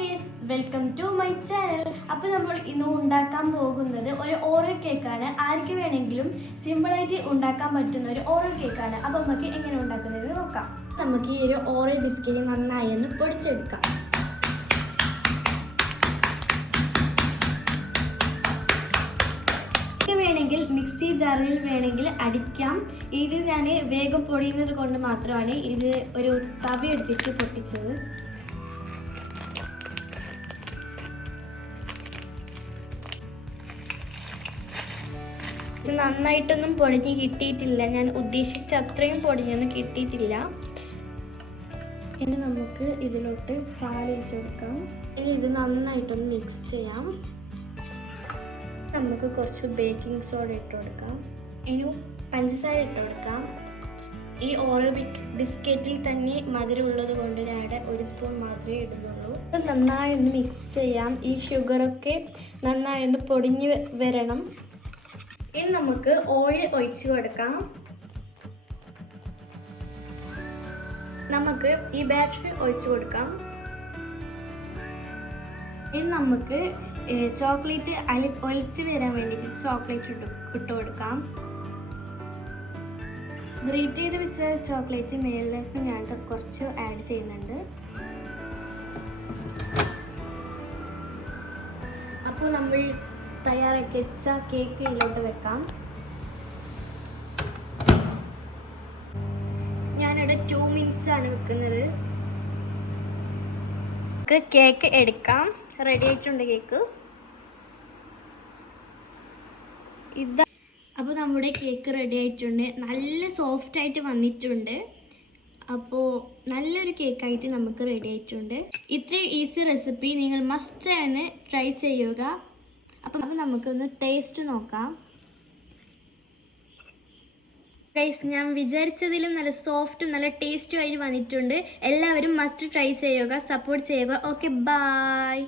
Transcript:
Guys, welcome to my channel. അപ്പോൾ നമ്മൾ ഇന്ന് ഉണ്ടാക്കാൻ പോകുന്നത് ഒരു ഓറിയോ കേക്കാണ്. ആർക്ക് വേണമെങ്കിലും സിമ്പിളായിട്ട് ഉണ്ടാക്കാൻ പറ്റുന്ന ഒരു ഓറിയോ കേക്കാണ്. അപ്പോൾ നമുക്ക് എങ്ങനെ ഉണ്ടാക്കുന്നത് നോക്കാം. നമുക്ക് ഈ ഒരു ഓറിയോ ബിസ്ക്കറ്റ് നന്നായി ഒന്ന് പൊടിച്ചെടുക്കാം. വേണമെങ്കിൽ മിക്സി ജാറിൽ വേണമെങ്കിൽ അടിക്കാം. ഇത് ഞാൻ വേഗം പൊടിയുന്നത് കൊണ്ട് മാത്രമാണ് ഇത് ഒരു തവി എടുത്തിട്ട് പൊട്ടിച്ചത്. ഇത് നന്നായിട്ടൊന്നും പൊടിഞ്ഞ് കിട്ടിയിട്ടില്ല. ഞാൻ ഉദ്ദേശിച്ച അത്രയും പൊടിഞ്ഞൊന്നും കിട്ടിയിട്ടില്ല. ഇനി നമുക്ക് ഇതിലോട്ട് പാലൊഴിച്ച് കൊടുക്കാം. ഇനി ഇത് നന്നായിട്ടൊന്ന് മിക്സ് ചെയ്യാം. നമുക്ക് കുറച്ച് ബേക്കിംഗ് സോഡ ഇട്ട് കൊടുക്കാം. ഇനി പഞ്ചസാര ഇട്ട് കൊടുക്കാം. ഈ ഓറിയോ ബിസ്ക്കറ്റിൽ തന്നെ മധുരമുള്ളത് കൊണ്ട് ഞാൻ ഒരു സ്പൂൺ മാത്രമേ ഇടുന്നുള്ളൂ. അപ്പം നന്നായി ഒന്ന് മിക്സ് ചെയ്യാം. ഈ ഷുഗറൊക്കെ നന്നായി ഒന്ന് പൊടിഞ്ഞ് വരണം. ഇനി നമുക്ക് ഓയിൽ ഒഴിച്ച് കൊടുക്കാം. നമുക്ക് ഈ ബാറ്ററി ഒഴിച്ച് കൊടുക്കാം. ഇനി നമുക്ക് ചോക്ലേറ്റ് ഒലിച്ച് വരാൻ വേണ്ടിയിട്ട് ചോക്ലേറ്റ് ഇട്ട് കൊടുക്കാം. ഗ്രേറ്റ് ചെയ്ത് വെച്ച ചോക്ലേറ്റ് മേളിലേക്ക് ഞാൻ കുറച്ച് ആഡ് ചെയ്യുന്നുണ്ട്. അപ്പോൾ നമ്മൾ തയ്യാറാക്കി വെച്ച കേക്ക് ഇതിലോട്ട് വെക്കാം. ഞാനിവിടെ 2 മിനിറ്റ്സ് ആണ് വെക്കുന്നത്. കേക്ക് എടുക്കാം. റെഡി ആയിട്ടുണ്ട് കേക്ക്. ഇതാ, അപ്പോൾ നമ്മുടെ കേക്ക് റെഡി ആയിട്ടുണ്ട്. നല്ല സോഫ്റ്റ് ആയിട്ട് വന്നിട്ടുണ്ട്. അപ്പോൾ നല്ലൊരു കേക്കായിട്ട് നമുക്ക് റെഡി ആയിട്ടുണ്ട്. ഇത്രയും ഈസി റെസിപ്പി നിങ്ങൾ മസ്റ്റ് ആണ് ട്രൈ ചെയ്യുക. അപ്പം നമുക്കൊന്ന് ടേസ്റ്റ് നോക്കാം. ഗൈസ്, ഞാൻ വിചാരിച്ചതിലും നല്ല സോഫ്റ്റും നല്ല ടേസ്റ്റും ആയിട്ട് വന്നിട്ടുണ്ട്. എല്ലാവരും മസ്റ്റ് ട്രൈ ചെയ്യുക, സപ്പോർട്ട് ചെയ്യുക. Okay, by.